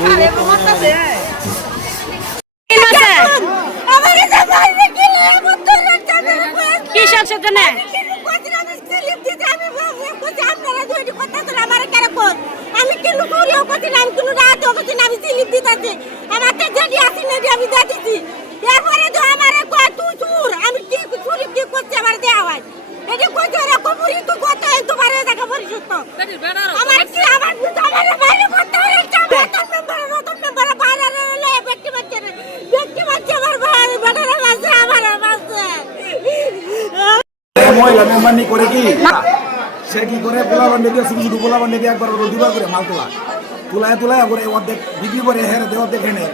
কি সংসদ জন্য আমি কিন্তু চুরিও করছি না, আমি কিন্তু রাতও করছি না, আমি স্লিপ দিতেছি। আমার তো যেটি আসি না আমি দিতেছি। এরপরে তো আমার কয় তুই চুর, আমি কি চুরি কি করছি আমার দেওয়া হয়। এটি কইতে এরকম মুড়ি তুই করতে হয় তোমার টাকা পরিশোধ। আমার কি আমার বাইরে করতে হয় নতুন মেম্বার বাইরে ব্যক্তি বাচ্চা আমার ভাই বেটারা বাচ্চা আমার বাচ্চা মহিলা মেম্বারনি করে কি সে কি করে পোলা বান্ডে দিয়ে শুধু শুধু পোলা বান্ডে দিয়ে একবার দুবার করে মাল তুলায় করে অর্ধেক বিক্রি করে হেরে দেয় অর্ধেক হেনে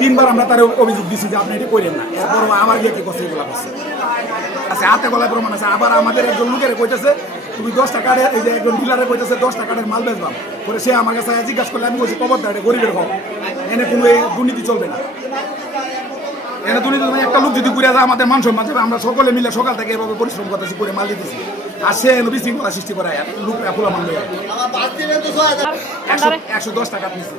তিনবার আমরা তার অভিযোগ দিচ্ছি যে আপনি এটি করেন না। এরপর আমার গিয়ে কি করছে এগুলা করছে। আচ্ছা হাতে গলায় প্রমাণ আছে। আবার আমাদের একজন লোকের কইতেছে তুমি 10 টাকার এই যে একজন ডিলারে কইতেছে 10 টাকার মাল বেচবাম করে সে আমার কাছে জিজ্ঞাসা করলে আমি বলছি খবরদার এটা গরিবের হক, এনে কোনো এই দুর্নীতি চলবে না। এনে দুর্নীতি একটা লোক যদি ঘুরে যায় আমাদের মান সম্মান যাবে। আমরা সকলে মিলে সকাল থেকে এভাবে পরিশ্রম করতেছি করে মাল দিতেছি আর সে এনে বিশৃঙ্খলা সৃষ্টি করে লোক ফুলা মান 110 টাকা নিচ্ছে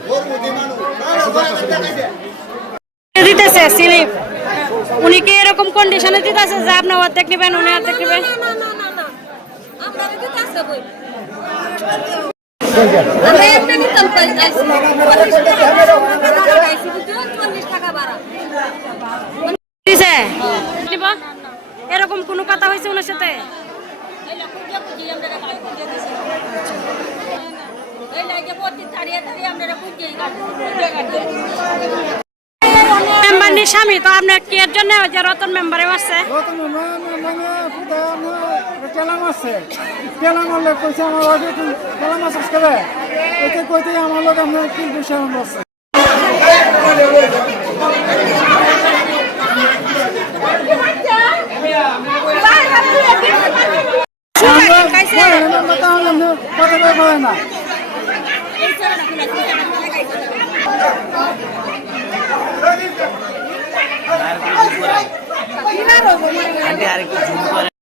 দিতেছে স্লিপ। উনি কি এরকম কন্ডিশনে দিতেছে যে আপনি অর্ধেক নেবেন উনি অর্ধেক নেবেন? এরকম কোনো কথা হয়েছে ওনার সাথে? মেম্বারের স্বামী তো আপনার কি এর জন্য যে রতন মেম্বারে আসছে? আরেকটু জুম করে